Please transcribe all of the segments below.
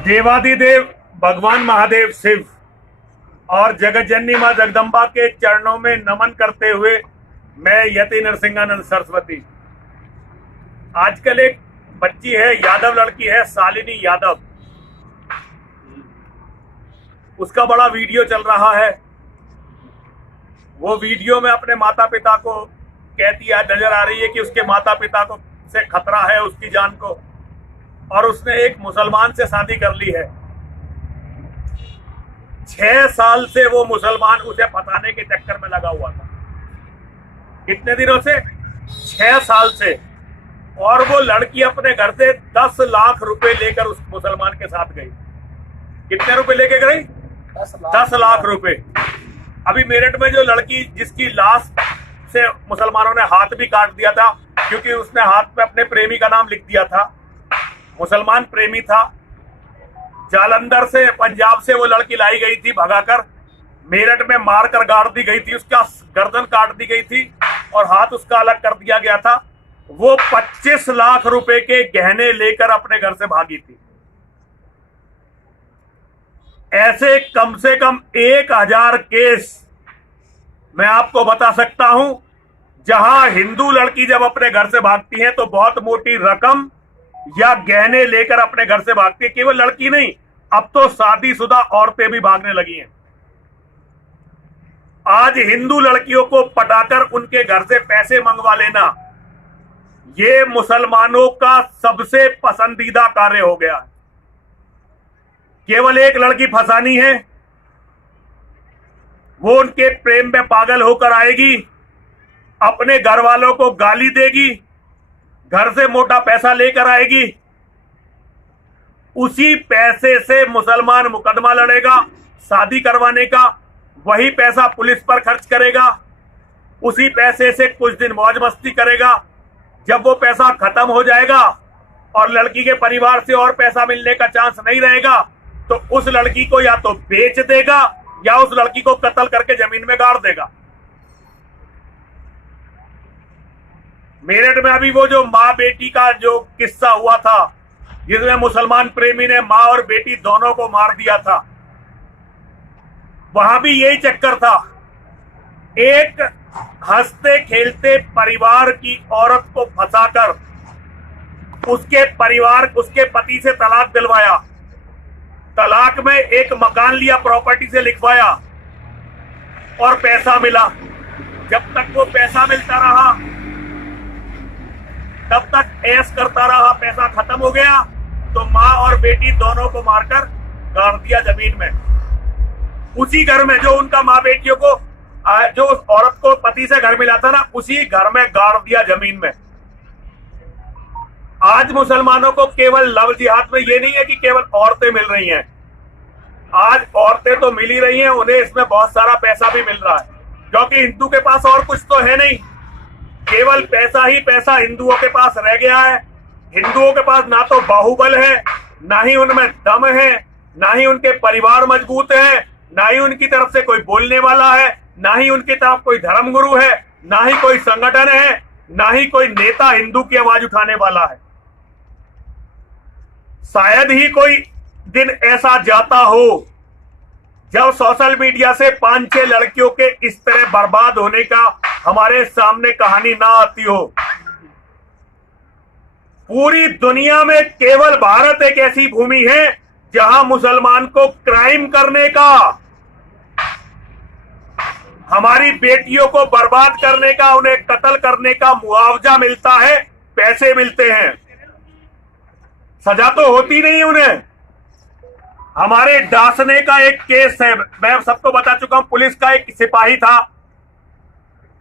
देवादिदेव भगवान महादेव शिव और जगत जननी मां जगदम्बा के चरणों में नमन करते हुए मैं यति नरसिंहानंद सरस्वती। आजकल एक बच्ची है, यादव लड़की है, शालिनी यादव, उसका बड़ा वीडियो चल रहा है। वो वीडियो में अपने माता पिता को कहती है, नजर आ रही है कि उसके माता पिता को से खतरा है उसकी जान को, और उसने एक मुसलमान से शादी कर ली है। 6 साल से वो मुसलमान उसे फंसाने के चक्कर में लगा हुआ था। कितने दिनों से? 6 साल से। और वो लड़की अपने घर से 10 लाख रुपए लेकर उस मुसलमान के साथ गई। कितने रुपए लेके गई? 10 लाख रुपए। अभी मेरठ में जो लड़की जिसकी लाश से मुसलमानों ने हाथ भी काट दिया था, क्योंकि उसने हाथ पे अपने प्रेमी का नाम लिख दिया था, मुसलमान प्रेमी था। जालंधर से, पंजाब से वो लड़की लाई गई थी भगाकर, मेरठ में मारकर गाड़ दी गई थी, उसका गर्दन काट दी गई थी और हाथ उसका अलग कर दिया गया था। वो 25 लाख रुपए के गहने लेकर अपने घर से भागी थी। ऐसे कम से कम 1000 केस मैं आपको बता सकता हूं, जहां हिंदू लड़की जब अपने घर से भागती है तो बहुत मोटी रकम या गहने लेकर अपने घर से भागती है। केवल लड़की नहीं, अब तो शादीशुदा औरतें भी भागने लगी हैं। आज हिंदू लड़कियों को पटाकर उनके घर से पैसे मंगवा लेना, ये मुसलमानों का सबसे पसंदीदा कार्य हो गया है। केवल एक लड़की फंसानी है, वो उनके प्रेम में पागल होकर आएगी, अपने घर वालों को गाली देगी, घर से मोटा पैसा लेकर आएगी, उसी पैसे से मुसलमान मुकदमा लड़ेगा शादी करवाने का, वही पैसा पुलिस पर खर्च करेगा, उसी पैसे से कुछ दिन मौज मस्ती करेगा। जब वो पैसा खत्म हो जाएगा और लड़की के परिवार से और पैसा मिलने का चांस नहीं रहेगा, तो उस लड़की को या तो बेच देगा या उस लड़की को कत्ल करके जमीन में गाड़ देगा। मेरठ में अभी वो जो माँ बेटी का जो किस्सा हुआ था, जिसमें मुसलमान प्रेमी ने माँ और बेटी दोनों को मार दिया था, वहां भी यही चक्कर था। एक हंसते खेलते परिवार की औरत को फंसाकर उसके पति से तलाक दिलवाया, तलाक में एक मकान लिया, प्रॉपर्टी से लिखवाया और पैसा मिला। जब तक वो पैसा मिलता रहा तब तक ऐश करता रहा। पैसा खत्म हो गया तो माँ और बेटी दोनों को मारकर गाड़ दिया जमीन में। उसी घर में जो उनका माँ बेटियों को, जो उस औरत को पति से घर मिला था ना, उसी घर में गाड़ दिया जमीन में। आज मुसलमानों को केवल लव जिहाद में ये नहीं है कि केवल औरतें मिल रही हैं, आज औरतें तो मिल ही रही हैं, उन्हें इसमें बहुत सारा पैसा भी मिल रहा है, क्योंकि हिंदू के पास और कुछ तो है नहीं, केवल पैसा ही पैसा हिंदुओं के पास रह गया है। हिंदुओं के पास ना तो बाहुबल है, ना ही उनमें दम है, ना ही उनके परिवार मजबूत है, ना ही उनकी तरफ से कोई बोलने वाला है, ना ही उनकी तरफ कोई धर्मगुरु है, ना ही कोई संगठन है, ना ही कोई नेता हिंदू की आवाज उठाने वाला है। शायद ही कोई दिन ऐसा जाता हो जब सोशल मीडिया से 5-6 लड़कियों के इस तरह बर्बाद होने का हमारे सामने कहानी ना आती हो। पूरी दुनिया में केवल भारत एक ऐसी भूमि है जहां मुसलमान को क्राइम करने का, हमारी बेटियों को बर्बाद करने का, उन्हें कत्ल करने का मुआवजा मिलता है, पैसे मिलते हैं, सजा तो होती नहीं उन्हें। हमारे डासने का एक केस है, मैं सबको बता चुका हूं। पुलिस का एक सिपाही था,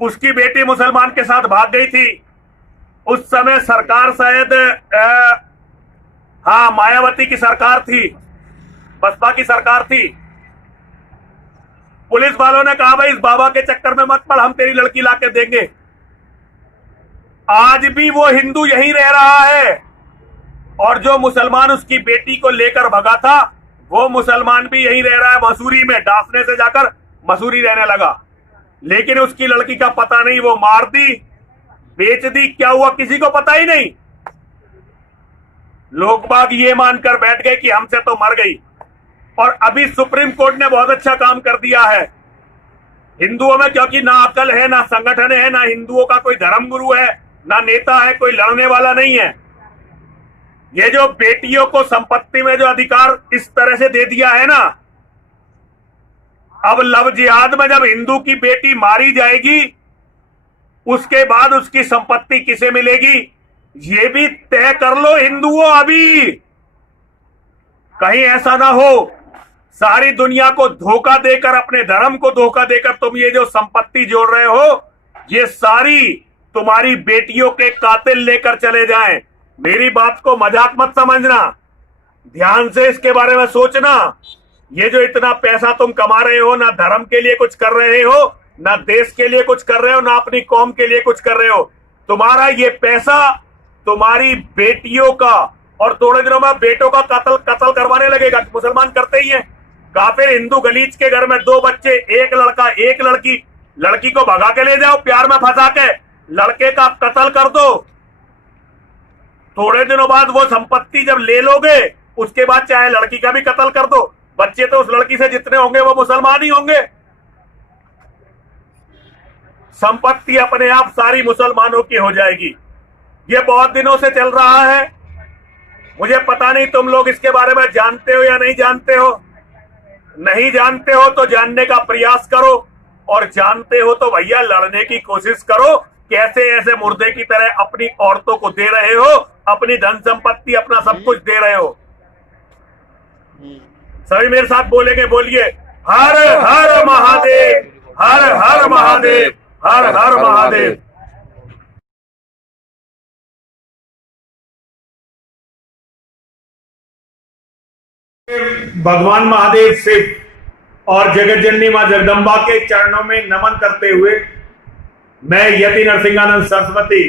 उसकी बेटी मुसलमान के साथ भाग गई थी। उस समय सरकार शायद मायावती की सरकार थी, बसपा की सरकार थी। पुलिस वालों ने कहा, भाई इस बाबा के चक्कर में मत पड़, हम तेरी लड़की लाके देंगे। आज भी वो हिंदू यहीं रह रहा है, और जो मुसलमान उसकी बेटी को लेकर भगा था, वो मुसलमान भी यहीं रह रहा है, मसूरी में। डासने से जाकर मसूरी रहने लगा, लेकिन उसकी लड़की का पता नहीं, वो मार दी, बेच दी, क्या हुआ किसी को पता ही नहीं। लोग बाग ये मानकर बैठ गए कि हमसे तो मर गई। और अभी सुप्रीम कोर्ट ने बहुत अच्छा काम कर दिया है हिंदुओं में, क्योंकि ना अकल है, ना संगठन है, ना हिंदुओं का कोई धर्मगुरु है, ना नेता है, कोई लड़ने वाला नहीं है। ये जो बेटियों को संपत्ति में जो अधिकार इस तरह से दे दिया है ना, अब लव जिहाद में जब हिंदू की बेटी मारी जाएगी उसके बाद उसकी संपत्ति किसे मिलेगी ये भी तय कर लो हिंदुओं। अभी कहीं ऐसा ना हो सारी दुनिया को धोखा देकर, अपने धर्म को धोखा देकर तुम ये जो संपत्ति जोड़ रहे हो ये सारी तुम्हारी बेटियों के कातिल लेकर चले जाएं। मेरी बात को मजाक मत समझना, ध्यान से इसके बारे में सोचना। ये जो इतना पैसा तुम कमा रहे हो, ना धर्म के लिए कुछ कर रहे हो, ना देश के लिए कुछ कर रहे हो, ना अपनी कौम के लिए कुछ कर रहे हो। तुम्हारा ये पैसा तुम्हारी बेटियों का, और थोड़े दिनों में बेटों का कत्ल करवाने लगेगा। मुसलमान करते ही हैं। काफिर हिंदू गलीच के घर में 2 बच्चे, एक लड़का एक लड़की, लड़की को भगा के ले जाओ, प्यार में फंसा के लड़के का कत्ल कर दो। थोड़े दिनों बाद वो संपत्ति जब ले लोगे उसके बाद चाहे लड़की का भी कत्ल कर दो, बच्चे तो उस लड़की से जितने होंगे वो मुसलमान ही होंगे। संपत्ति अपने आप सारी मुसलमानों की हो जाएगी। ये बहुत दिनों से चल रहा है। मुझे पता नहीं तुम लोग इसके बारे में जानते हो या नहीं जानते हो। नहीं जानते हो तो जानने का प्रयास करो, और जानते हो तो भैया लड़ने की कोशिश करो। कैसे ऐसे मुर्दे की तरह अपनी औरतों को दे रहे हो, अपनी धन संपत्ति, अपना सब कुछ दे रहे हो। सभी मेरे साथ बोलेंगे, बोलिए हर हर महादेव, हर हर महादेव, हर हर महादेव। भगवान महादेव शिव और जगत जननी मां जगदम्बा के चरणों में नमन करते हुए मैं यति नरसिंहानंद सरस्वती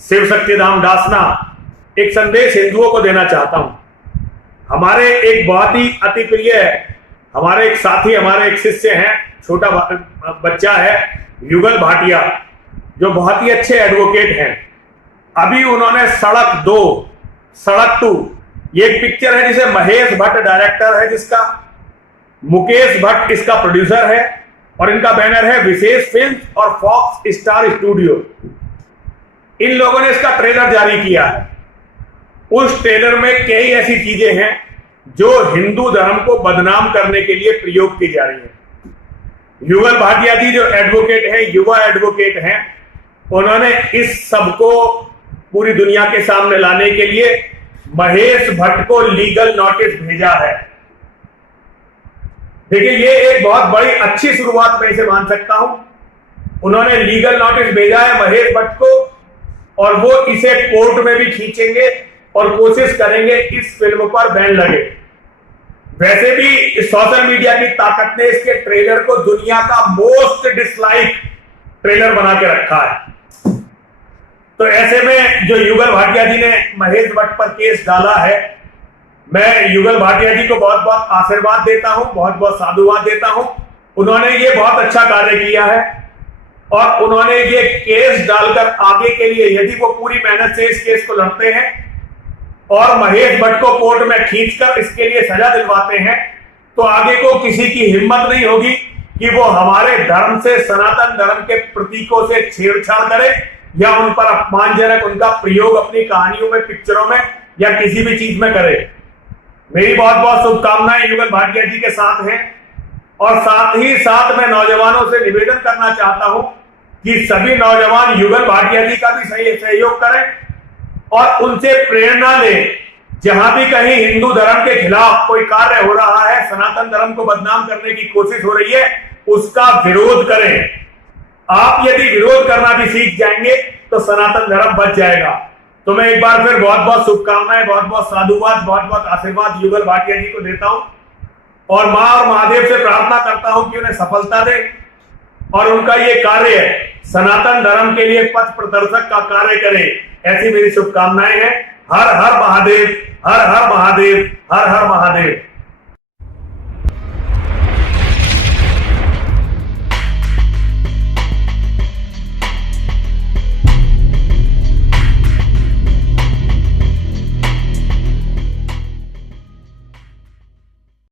शिव शक्ति धाम डासना एक संदेश हिंदुओं को देना चाहता हूं। हमारे एक बहुत ही अति प्रिय हमारे एक साथी, हमारे एक शिष्य हैं, छोटा बच्चा है युगल भाटिया, जो बहुत ही अच्छे एडवोकेट हैं। अभी उन्होंने सड़क 2, सड़क 2 ये एक पिक्चर है जिसे महेश भट्ट डायरेक्टर है, जिसका मुकेश भट्ट इसका प्रोड्यूसर है, और इनका बैनर है विशेष फिल्म और फॉक्स स्टार स्टूडियो। इन लोगों ने इसका ट्रेलर जारी किया है। उस ट्रेलर में कई ऐसी चीजें हैं जो हिंदू धर्म को बदनाम करने के लिए प्रयोग की जा रही है। युगल भाटिया जी जो एडवोकेट है, युवा एडवोकेट हैं, उन्होंने इस सब को पूरी दुनिया के सामने लाने के लिए महेश भट्ट को लीगल नोटिस भेजा है। देखिए ये एक बहुत बड़ी अच्छी शुरुआत मैं इसे मान सकता हूं। उन्होंने लीगल नोटिस भेजा है महेश भट्ट को, और वो इसे कोर्ट में भी खींचेंगे और कोशिश करेंगे इस फिल्म पर बैन लगे। वैसे भी सोशल मीडिया की ताकत ने इसके ट्रेलर को दुनिया का मोस्ट डिसलाइक ट्रेलर बना के रखा है। तो ऐसे में जो युगल भाटिया जी ने महेश भट्ट पर केस डाला है, मैं युगल भाटिया जी को बहुत बहुत आशीर्वाद देता हूं, बहुत बहुत साधुवाद देता हूं। उन्होंने ये बहुत अच्छा कार्य किया है, और उन्होंने ये केस डालकर आगे के लिए, यदि वो पूरी मेहनत से इस केस को लड़ते हैं और महेश भट्ट को कोर्ट में खींचकर इसके लिए सजा दिलवाते हैं, तो आगे को किसी की हिम्मत नहीं होगी कि वो हमारे धर्म से, सनातन धर्म के प्रतीकों से छेड़छाड़ करे, या उन पर अपमानजनक उनका प्रयोग अपनी कहानियों में, पिक्चरों में, या किसी भी चीज में करे। मेरी बहुत बहुत शुभकामनाएं युगल भाटिया जी के साथ हैं, और साथ ही साथ मैं नौजवानों से निवेदन करना चाहता हूं कि सभी नौजवान युगल भाटिया जी का भी सही सहयोग करें और उनसे प्रेरणा लें। जहां भी कहीं हिंदू धर्म के खिलाफ कोई कार्य हो रहा है, सनातन धर्म को बदनाम करने की कोशिश हो रही है, उसका विरोध करें। आप यदि विरोध करना भी सीख जाएंगे तो सनातन धर्म बच जाएगा। तो मैं एक बार फिर बहुत बहुत शुभकामनाएं, बहुत बहुत साधुवाद, बहुत बहुत आशीर्वाद युगल भाटिया जी को देता हूं, और मां और महादेव से प्रार्थना करता हूं कि उन्हें सफलता दे, और उनका ये कार्य सनातन धर्म के लिए पथ प्रदर्शक का कार्य करे, ऐसी मेरी शुभकामनाएं हैं। हर हर महादेव, हर हर महादेव, हर हर महादेव।